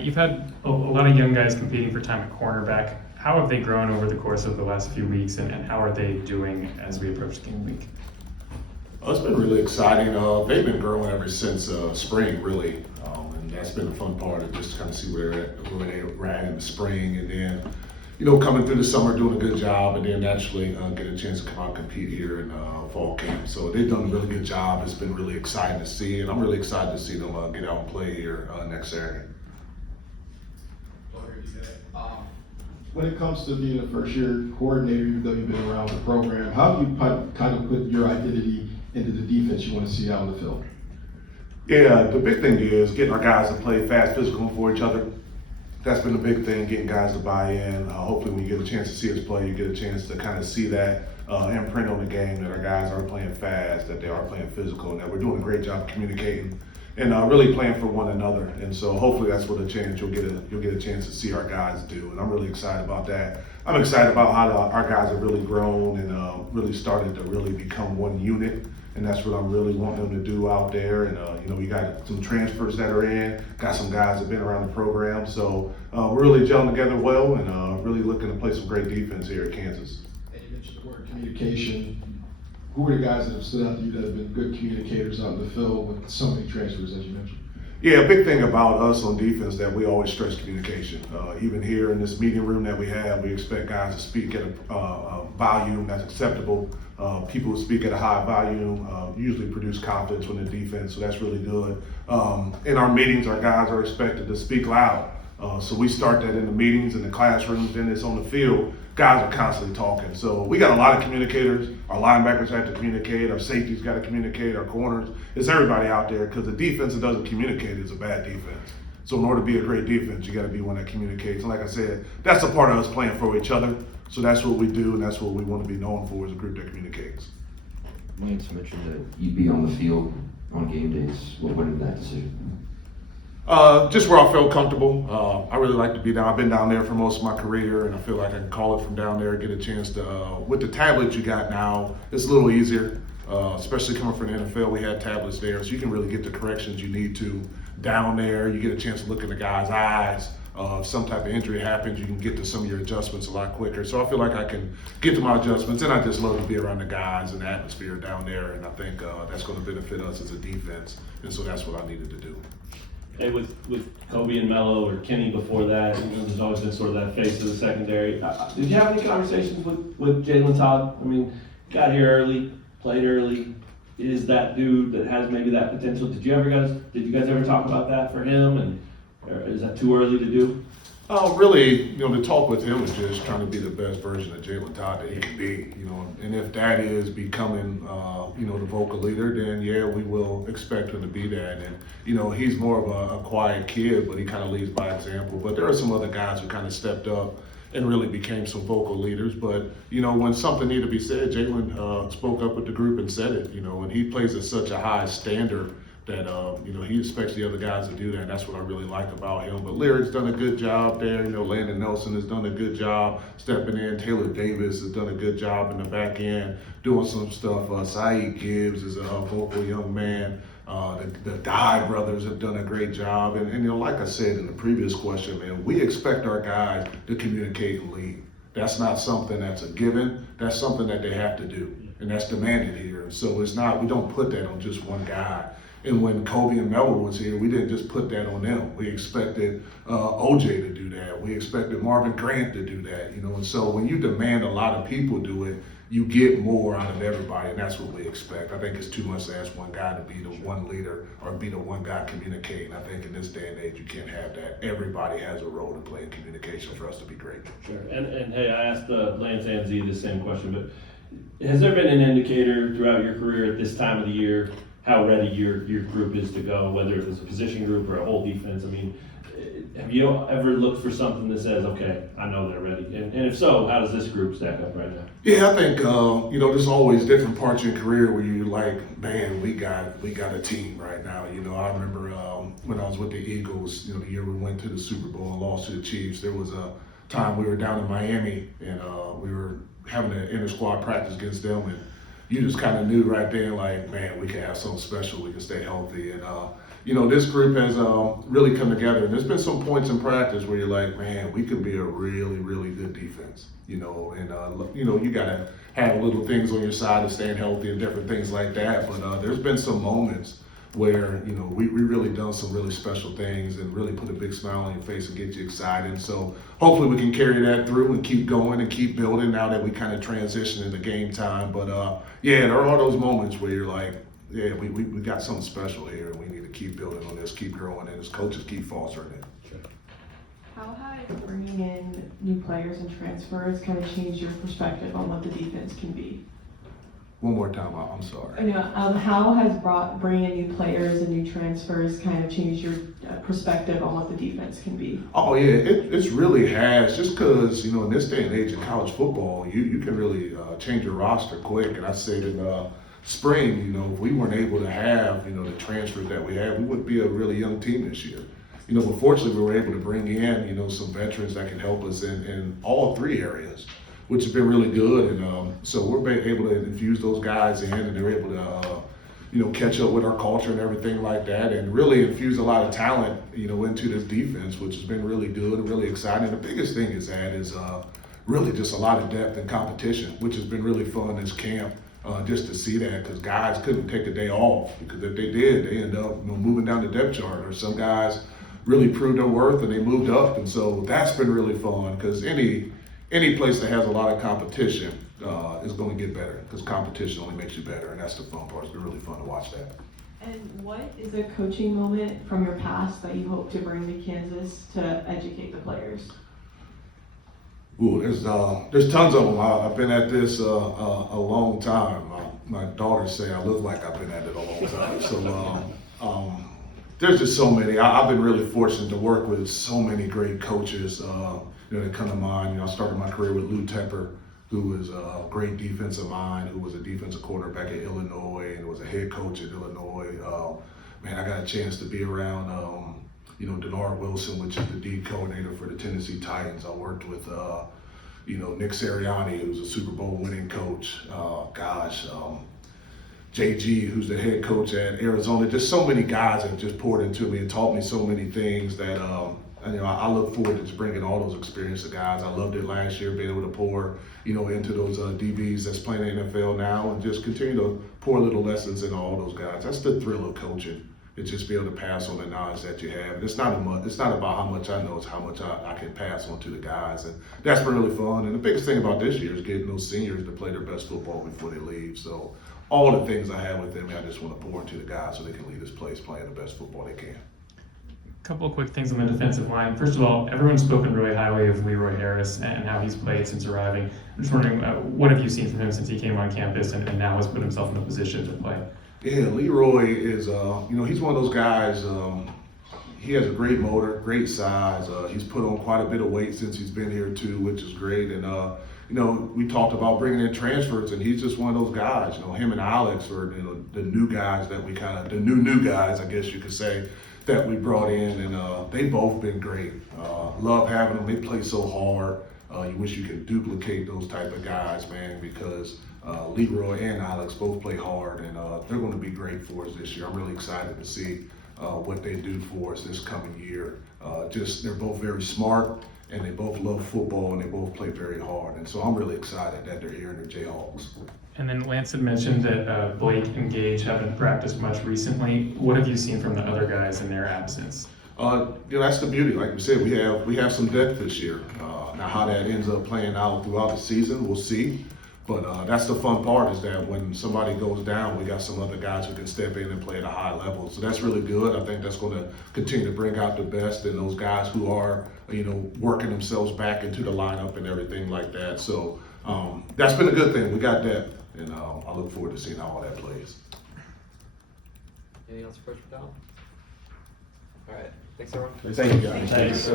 You've had a lot of young guys competing for time at cornerback. How have they grown over the course of the last few weeks, and how are they doing as we approach game week? It's been really exciting. They've been growing ever since spring, really, and that's been the fun part of just kind of see where they were at in the spring, and then coming through the summer doing a good job, and then naturally get a chance to come out and compete here in fall camp. So they've done a really good job. It's been really exciting to see, and I'm really excited to see them get out and play here next Saturday. When it comes to being a first-year coordinator, even though you've been around the program, how do you kind of put your identity into the defense you want to see out on the field? Yeah, the big thing is getting our guys to play fast, physical for each other. That's been a big thing, getting guys to buy in. Hopefully when you get a chance to see us play, you get a chance to kind of see that imprint on the game, that our guys are playing fast, that they are playing physical, and that we're doing a great job of communicating and really playing for one another. And so hopefully that's what you'll get a chance to see our guys do. And I'm really excited about that. I'm excited about how our guys have really grown and really started to really become one unit. And that's what I'm really wanting them to do out there. And we got some transfers that are in, got some guys that have been around the program. So we're really gelling together well and really looking to play some great defense here at Kansas. And you mentioned the word communication. Who are the guys that have stood out to you that have been good communicators out in the field with so many transfers, as you mentioned? Yeah, a big thing about us on defense that we always stress communication. Even here in this meeting room that we have, we expect guys to speak at a volume that's acceptable. People who speak at a high volume usually produce confidence in the defense, so that's really good. In our meetings, our guys are expected to speak loud. So we start that in the meetings, in the classrooms, then it's on the field. Guys are constantly talking. So we got a lot of communicators. Our linebackers have to communicate. Our safeties got to communicate. Our corners. It's everybody out there, because the defense that doesn't communicate is a bad defense. So in order to be a great defense, you got to be one that communicates. And like I said, that's a part of us playing for each other. So that's what we do, and that's what we want to be known for, is a group that communicates. Lance mentioned that you'd be on the field on game days. What went into that decision? Just where I felt comfortable. I really like to be down. I've been down there for most of my career, and I feel like I can call it from down there, get a chance to, with the tablets you got now, it's a little easier, especially coming from the NFL. We had tablets there, so you can really get the corrections you need to down there. You get a chance to look in the guy's eyes. If some type of injury happens, you can get to some of your adjustments a lot quicker. So I feel like I can get to my adjustments, and I just love to be around the guys and the atmosphere down there, and I think that's going to benefit us as a defense, and so that's what I needed to do. Hey, with Kobe and Mello or Kenny before that, there's always been sort of that face of the secondary. Did you have any conversations with Jaylen Todd? I mean, got here early, played early, is that dude that has maybe that potential. Did you guys ever talk about that for him, and or is that too early to do? Really, to talk with him is just trying to be the best version of Jaylen Todd that he can be, and if that is becoming, the vocal leader, then yeah, we will expect him to be that. And, he's more of a quiet kid, but he kind of leads by example. But there are some other guys who kind of stepped up and really became some vocal leaders. But, when something needed to be said, Jaylen spoke up with the group and said it, and he plays at such a high standard that he expects the other guys to do that. And that's what I really like about him. But Lyric's done a good job there. Landon Nelson has done a good job stepping in. Taylor Davis has done a good job in the back end doing some stuff. Saeed Gibbs is a vocal young man. The Dye brothers have done a great job. And like I said in the previous question, man, we expect our guys to communicate and lead. That's not something that's a given. That's something that they have to do. And that's demanded here. So we don't put that on just one guy. And when Kobe and Mello was here, we didn't just put that on them. We expected OJ to do that. We expected Marvin Grant to do that. And so when you demand a lot of people do it, you get more out of everybody, and that's what we expect. I think it's too much to ask one guy to be the one leader or be the one guy communicating. I think in this day and age, you can't have that. Everybody has a role to play in communication for us to be great. Sure. And hey, I asked Lance and Z the same question, but has there been an indicator throughout your career at this time of the year how ready your group is to go, whether it's a position group or a whole defense? I mean, have you ever looked for something that says, okay, I know they're ready? And if so, how does this group stack up right now? Yeah, I think, there's always different parts of your career where you're like, man, we got a team right now. I remember when I was with the Eagles, the year we went to the Super Bowl and lost to the Chiefs, there was a time we were down in Miami and we were having an inter-squad practice against them, and you just kind of knew right then, like, man, we can have something special. We can stay healthy. And, this group has really come together. And there's been some points in practice where you're like, man, we could be a really, really good defense. And you gotta have little things on your side of staying healthy and different things like that. But there's been some moments where we really done some really special things and really put a big smile on your face and get you excited. So hopefully we can carry that through and keep going and keep building now that we kind of transition into game time. But there are those moments where you're like, yeah, we got something special here and we need to keep building on this, keep growing, and as coaches keep fostering it. How has bringing in new players and transfers kind of changed your perspective on what the defense can be? One more time, I'm sorry. How has bringing in new players and new transfers kind of changed your perspective on what the defense can be? Oh yeah, it really has. Just because in this day and age of college football, you can really change your roster quick. And I said in spring, if we weren't able to have the transfers that we had, we would be a really young team this year. But fortunately we were able to bring in some veterans that can help us in all three areas, which has been really good. And so we're able to infuse those guys in, and they're able to catch up with our culture and everything like that, and really infuse a lot of talent into this defense, which has been really good and really exciting. The biggest thing is really just a lot of depth and competition, which has been really fun this camp. Just to see that, because guys couldn't take a day off, because if they did, they end up moving down the depth chart, or some guys really proved their worth and they moved up. And so that's been really fun, because any place that has a lot of competition is going to get better, because competition only makes you better, and that's the fun part. It's been really fun to watch that. And what is a coaching moment from your past that you hope to bring to Kansas to educate the players? Ooh, there's tons of them. I've been at this a long time. My daughters say I look like I've been at it a long time. So there's just so many. I've been really fortunate to work with so many great coaches that come to mind. I started my career with Lou Tepper, who was a great defensive mind, who was a defensive quarterback at Illinois and was a head coach at Illinois. I got a chance to be around Denard Wilson, which is the D coordinator for the Tennessee Titans. I worked with Nick Sirianni, who's a Super Bowl winning coach. JG, who's the head coach at Arizona. Just so many guys have just poured into me and taught me so many things that I look forward to just bringing all those experiences to guys. I loved it last year, being able to pour into those DBs that's playing in the NFL now, and just continue to pour little lessons into all those guys. That's the thrill of coaching. It's just be able to pass on the knowledge that you have. It's not about how much I know, it's how much I can pass on to the guys. And that's been really fun. And the biggest thing about this year is getting those seniors to play their best football before they leave. So all the things I have with them, I just want to pour into the guys so they can leave this place playing the best football they can. A couple of quick things on the defensive line. First of all, everyone's spoken really highly of Leroy Harris and how he's played since arriving. I'm just wondering, what have you seen from him since he came on campus and now has put himself in the position to play? Yeah, Leroy is, he's one of those guys, he has a great motor, great size. He's put on quite a bit of weight since he's been here too, which is great. And, we talked about bringing in transfers, and he's just one of those guys. Him and Alex are, the new guys that the new guys, I guess you could say, that we brought in. And they've both been great. Love having them. They play so hard. You wish you could duplicate those type of guys, man, because Leroy and Alex both play hard, and they're going to be great for us this year. I'm really excited to see what they do for us this coming year. They're both very smart, and they both love football, and they both play very hard. And so I'm really excited that they're here in the Jayhawks. And then Lance had mentioned that Blake and Gage haven't practiced much recently. What have you seen from the other guys in their absence? That's the beauty. Like we said, we have some depth this year. Now how that ends up playing out throughout the season, we'll see. But that's the fun part, is that when somebody goes down, we got some other guys who can step in and play at a high level. So that's really good. I think that's going to continue to bring out the best in those guys who are, working themselves back into the lineup and everything like that. So that's been a good thing. We got depth, and I look forward to seeing how all that plays. Anything else for Coach McDonald? All right. Thanks, everyone. Thank you, guys. Thanks.